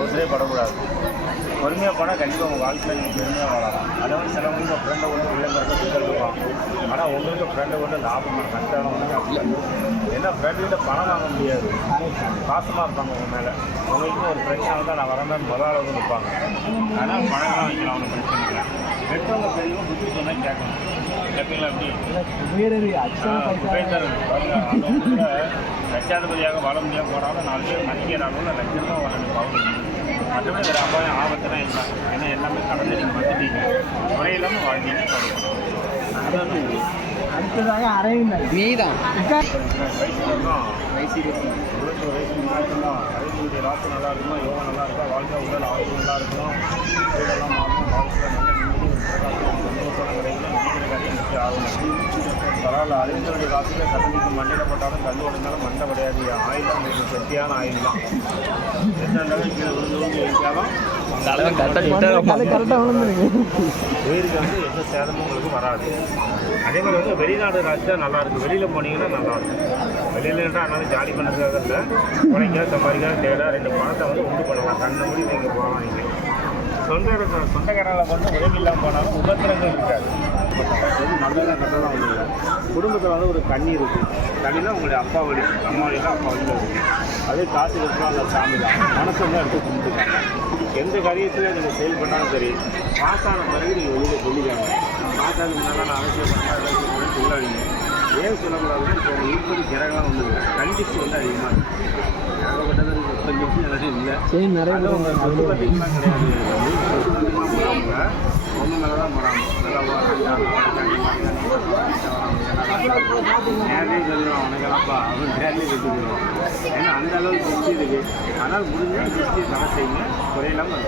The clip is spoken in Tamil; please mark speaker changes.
Speaker 1: அவசரே படக்கூடாது. பொறுமையாக போனால் கண்டிப்பாக உங்கள் வாழ்க்கையில் நீங்கள் பெருமையாக வாழலாம். அதை வந்து சிலவங்க உங்கள் ஃப்ரெண்டை ஒன்று இல்லைங்கிறத சிக்கல் இருக்கும் ஆனால் உங்களுக்கு ஃப்ரெண்டை ஒன்று லாபம் நஷ்டம் ஒன்று கஷ்டம் ஏன்னா ஃப்ரெண்டுகிட்ட பணம் வாங்க முடியாது. பாசமாக இருப்பாங்க உங்கள் மேலே. உங்களுக்கும் ஒரு பிரச்சனை தான் நான் வரேன் முதல் அளவுக்கு இருப்பாங்க ஆனால் பணம்லாம் வைக்கலாம் ஒன்றும் பிரச்சனை இல்லை. பெற்றவங்க பெரியவங்க புத்தி சொன்னால் கேட்கணும். லட்சாதிபதியாக வாழ முடியாம போனாலும் நாலு பேர் மதிக்கிறாலும் லட்சமாக வரணும் பவுன் மற்றபடி வேறு அபாயம் ஆபத்துலாம் இல்லை ஏன்னா எல்லாமே கடந்து நீங்கள் வந்துட்டீங்க. குறை இல்லாமல் வாழ்ந்தீங்க
Speaker 2: அடுத்ததாக
Speaker 3: நீதான்.
Speaker 1: வயசு வரணும் வயசு ராசி நல்லா இருக்கணும் யோகா நல்லா இருக்கா? வாழ்க்கை உடல் ஆரோக்கியம் நல்லா இருக்கணும் பரவாயில்ல அறிந்தவருடைய ராசியில் கல்விக்கு மண்ணில் போட்டாலும் கல் உடஞ்சாலும் மண்டை கிடையாது ஆயில் தான் உங்களுக்கு சக்தியான ஆயில் தான். கீழே விழுந்து வைக்காலும்
Speaker 2: அது
Speaker 1: உயிருக்கு வந்து எந்த சேதமும் உங்களுக்கு வராது. அதே மாதிரி வந்து வெளிநாடு ராசி தான் நல்லா இருக்கு. வெளியில் போனீங்கன்னா நல்லா இருக்கும் வெளியில இருந்தால் அதனால ஜாலி பண்ணுறதுக்காக இல்லை. உழைக்க சம்பாதிக்க தேட ரெண்டு பணத்தை வந்து உண்டு பண்ணலாம். கண்ணை மூடி நீங்கள் போகலாம் நீங்கள் சொந்த இடத்துல சொந்தக்காரால கொண்டு உதவி இல்லாமல் போனாலும் உபத்திரங்கள் இருக்காது. எது நல்லதாக கட்டலாம் ஒன்றும் இல்லை குடும்பத்தில் வந்து ஒரு கண்ணி இருக்குது கண்ணினா உங்களுடைய அப்பா வழி அம்மா வழியில் அப்பா வழியில் இருக்குது அதே காசு இருக்கிறோம் அந்த சாமி தான். மனசு தான் எடுத்து கும்பிட்டுருக்காங்க எந்த காரியத்தில் நீங்கள் செயல்பட்டாலும் சரி பாஸ் ஆன பிறகு நீங்கள் வெளியில் சொல்லிக்காங்க. பாஸ் ஆனதுனால முன்னால் நான் சொல்லாதீங்க ஏன் சொல்லக்கூடாதுன்னு இப்போ இப்படி கிரகம் வந்து கண்டிச்சு வந்து அதிகமாக இருக்குது ஏகப்பட்டது கண்டிச்சு எல்லாத்தையும் இல்லை
Speaker 2: சரி நிறைய
Speaker 1: அது பத்திரிலாம் கிடையாது ஒன்று மேலே தான் போகிறாங்க நல்லா நேரே சொல்லுவான் உனக்கெல்லாம்ப்பா அவன் நேரே கட்டிடுவான் ஏன்னா அந்த அளவுக்கு திருஷ்டி ஆனால் முடிஞ்சால் திருஷ்டி தடை செய்யுங்க குறையில்லாமல் அது